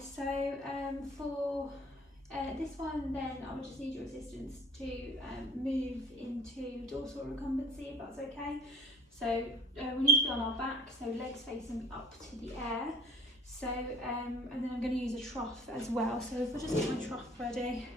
so for this one, then I would just need your assistance to move into dorsal recumbency, if that's okay. So we need to be on our back, so legs facing up to the air. So and then I'm going to use a trough as well. So if I just get my trough ready.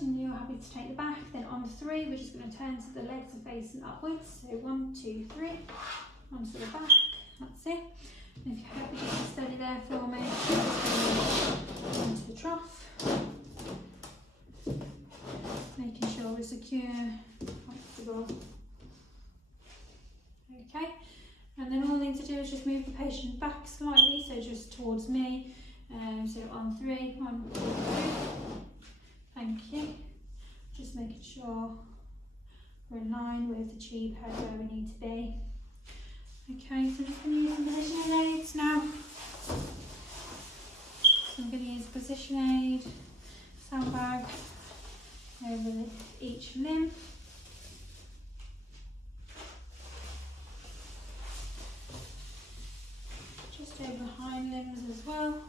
And you're happy to take the back, then on 3 we're just going to turn so the legs are facing upwards. So 1, 2, 3, onto the back, that's it. And if you're happy, just steady there for me. Onto the trough, making sure we're secure, comfortable. Okay, and then all I need to do is just move the patient back slightly, so just towards me. So on 3, 1, 2, 3. Thank you. Just making sure we're in line with the tube head where we need to be. Okay, so I'm just going to use some positioning aids now. So I'm going to use a position aid, sandbag over each limb. Just over the hind limbs as well.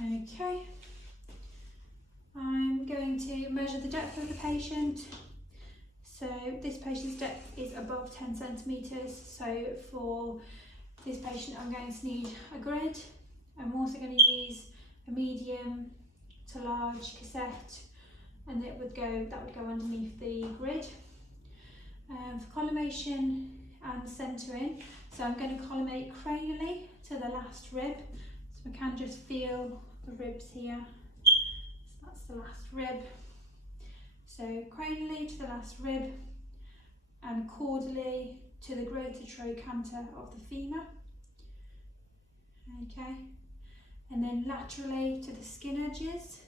Okay, I'm going to measure the depth of the patient. So this patient's depth is above 10 centimetres. So for this patient I'm going to need a grid. I'm also going to use a medium to large cassette, and that would go underneath the grid. For collimation and centering, so I'm going to collimate cranially to the last rib. So I can just feel the ribs here. So that's the last rib. So cranially to the last rib and caudally to the greater trochanter of the femur. Okay, and then laterally to the skin edges.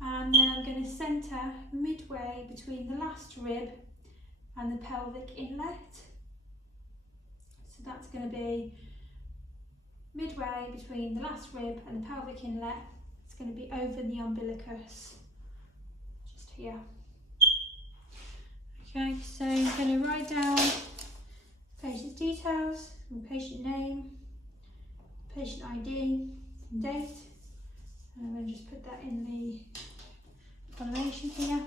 And then I'm going to centre midway between the last rib and the pelvic inlet. So that's going to be midway between the last rib and the pelvic inlet. It's going to be over the umbilicus, just here. Okay, so I'm going to write down patient's details, patient name, patient ID, and date. And I'm going to just put that in the collimation here.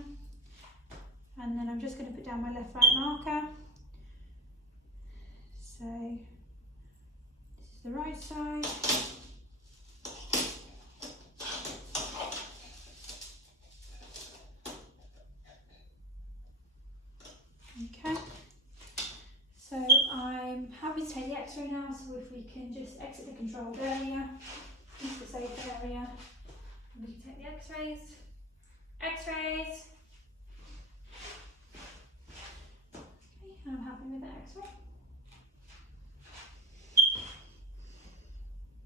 And then I'm just going to put down my left-right marker. So this is the right side. Okay. So I'm happy to take the X-ray now, so if we can just exit the controlled area, into the safe area, and we can take the X-rays. X-rays! Okay, I'm happy with the X-ray.